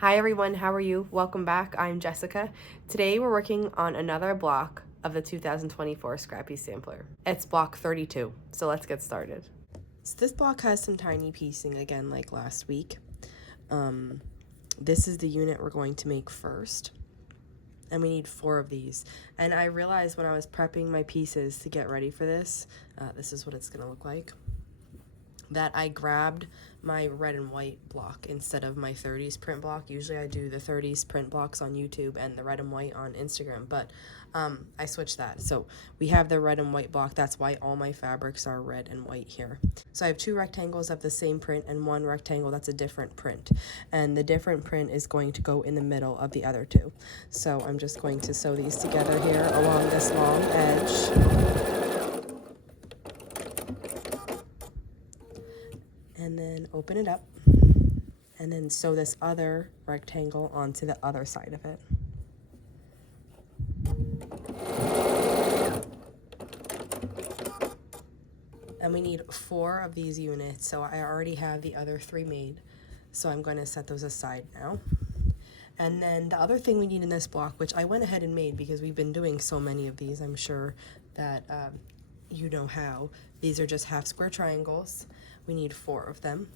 Hi everyone, how are you? Welcome back. I'm Jessica. Today we're working on another block of the 2024 Scrappy Sampler. It's block 32, so let's get started. So this block has some tiny piecing again like last week. This is the unit we're going to make first, and we need 4 of these. And I realized when I was prepping my pieces to get ready for this, this is what it's going to look like, that I grabbed my red and white block instead of my 30s print block. Usually I do the 30s print blocks on YouTube and the red and white on Instagram, but I switched that. So we have the red and white block. That's why all my fabrics are red and white here. So I have 2 rectangles of the same print and 1 rectangle that's a different print. And the different print is going to go in the middle of the other 2. So I'm just going to sew these together here along this long edge. And then open it up, and then sew this other rectangle onto the other side of it. And we need 4 of these units, so I already have the other 3 made, so I'm going to set those aside now. And then the other thing we need in this block, which I went ahead and made because we've been doing so many of these, I'm sure that you know how. These are just half square triangles. We need 4 of them.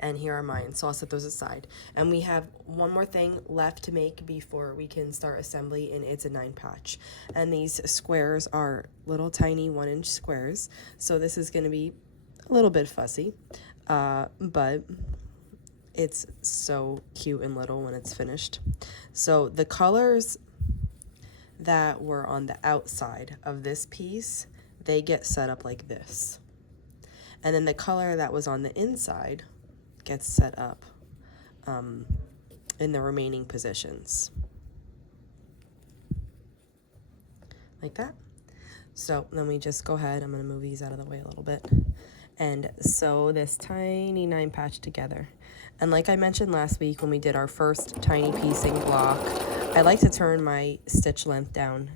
And here are mine, so I'll set those aside. And we have one more thing left to make before we can start assembly, and it's a 9 patch. And these squares are little tiny 1-inch squares, so this is gonna be a little bit fussy, but it's so cute and little when it's finished. So the colors that were on the outside of this piece, they get set up like this. And then the color that was on the inside gets set up in the remaining positions. Like that. So then we just go ahead, I'm going to move these out of the way a little bit, and sew this tiny 9 patch together. And like I mentioned last week when we did our first tiny piecing block, I like to turn my stitch length down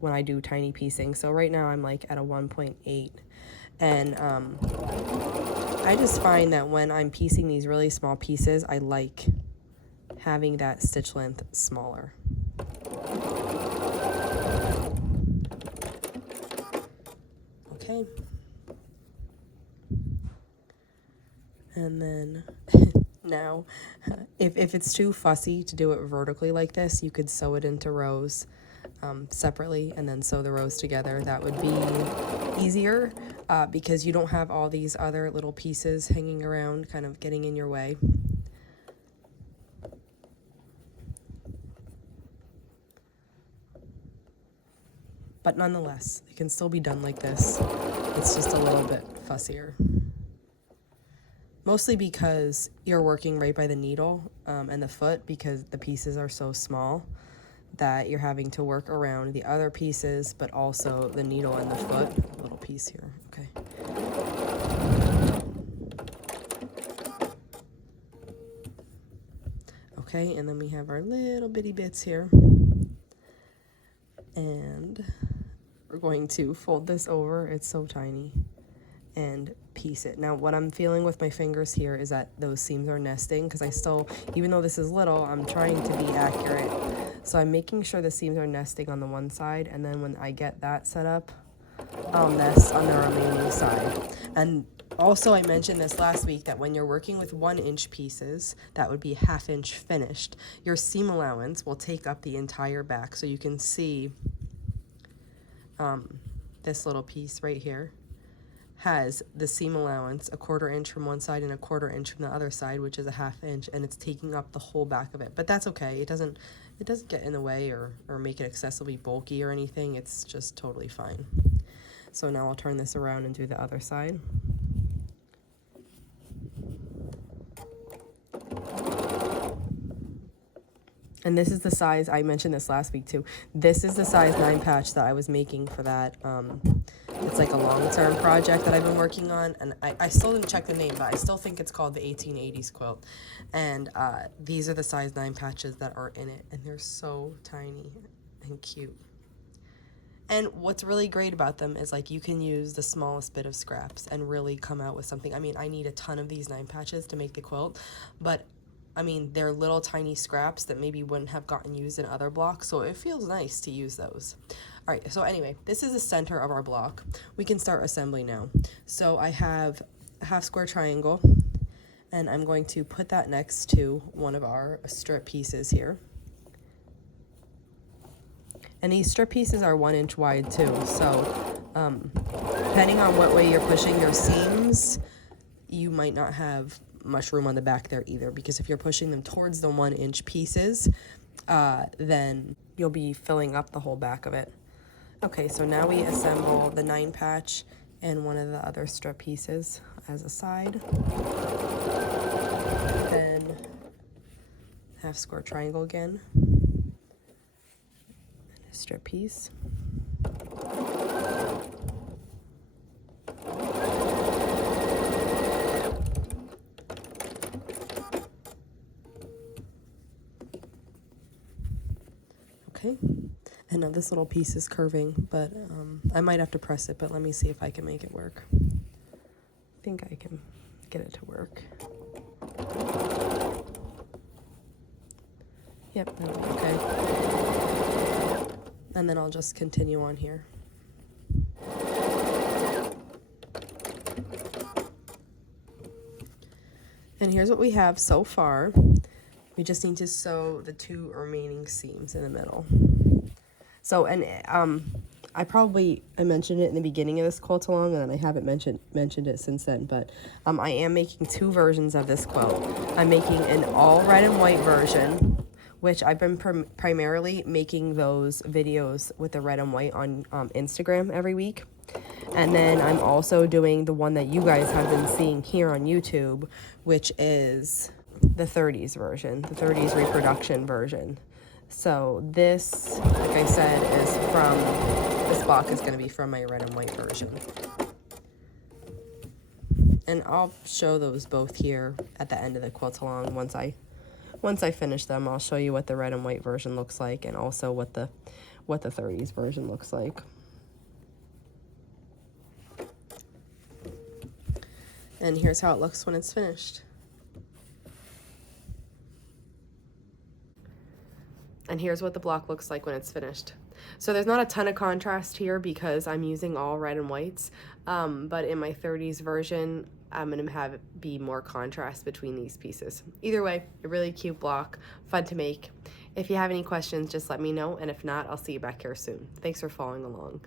when I do tiny piecing. So right now I'm like at a 1.8. And I just find that when I'm piecing these really small pieces, I like having that stitch length smaller. Okay. And then now, if it's too fussy to do it vertically like this, you could sew it into rows separately and then sew the rows together. That would be easier because you don't have all these other little pieces hanging around kind of getting in your way. But nonetheless, it can still be done like this. It's just a little bit fussier. Mostly because you're working right by the needle and the foot, because the pieces are so small that you're having to work around the other pieces, but also the needle and the foot. A little piece here, okay. Okay, and then we have our little bitty bits here. And we're going to fold this over, it's so tiny, and piece it. Now what I'm feeling with my fingers here is that those seams are nesting, because I still, even though this is little, I'm trying to be accurate. So I'm making sure the seams are nesting on the one side, and then when I get that set up, I'll nest on the remaining side. And also I mentioned this last week that when you're working with 1-inch pieces, that would be 1/2 inch finished, your seam allowance will take up the entire back. So you can see this little piece right here has the seam allowance 1/4 inch from one side and 1/4 inch from the other side, which is a 1/2 inch, and it's taking up the whole back of it. But that's okay. It doesn't get in the way or make it excessively bulky or anything. It's just totally fine. So now I'll turn this around and do the other side. And this is the size, I mentioned this last week too, this is the size 9 patch that I was making for that. It's like a long-term project that I've been working on, and I still didn't check the name, but I still think it's called the 1880s quilt. And these are the size 9 patches that are in it, and they're so tiny and cute. And what's really great about them is, like, you can use the smallest bit of scraps and really come out with something. I mean, I need a ton of these 9 patches to make the quilt, but I mean, they're little tiny scraps that maybe wouldn't have gotten used in other blocks, so it feels nice to use those. All right, so anyway, this is the center of our block. We can start assembling now. So I have a half square triangle, and I'm going to put that next to one of our strip pieces here. And these strip pieces are 1 inch wide too, so depending on what way you're pushing your seams, you might not have much room on the back there either, because if you're pushing them towards the 1 inch pieces, then you'll be filling up the whole back of it. Okay, so now we assemble the 9 patch and one of the other strip pieces as a side. Then half square triangle again. And a strip piece. Okay, and now this little piece is curving, but I might have to press it, but let me see if I can make it work. I think I can get it to work. Yep, that'll be okay. And then I'll just continue on here. And here's what we have so far. We just need to sew the 2 remaining seams in the middle. So, and I mentioned it in the beginning of this quilt along, and I haven't mentioned it since then, but I am making 2 versions of this quilt. I'm making an all red and white version, which I've been primarily making those videos with the red and white on Instagram every week. And then I'm also doing the one that you guys have been seeing here on YouTube, which is the 30s version, the 30s reproduction version. So this, like I said, this block is going to be from my red and white version. And I'll show those both here at the end of the quilt along. Once I finish them, I'll show you what the red and white version looks like, and also what the 30s version looks like. And here's how it looks when it's finished. And here's what the block looks like when it's finished. So there's not a ton of contrast here because I'm using all red and whites, but in my 30s version, I'm gonna have it be more contrast between these pieces. Either way, a really cute block, fun to make. If you have any questions, just let me know, and if not, I'll see you back here soon. Thanks for following along.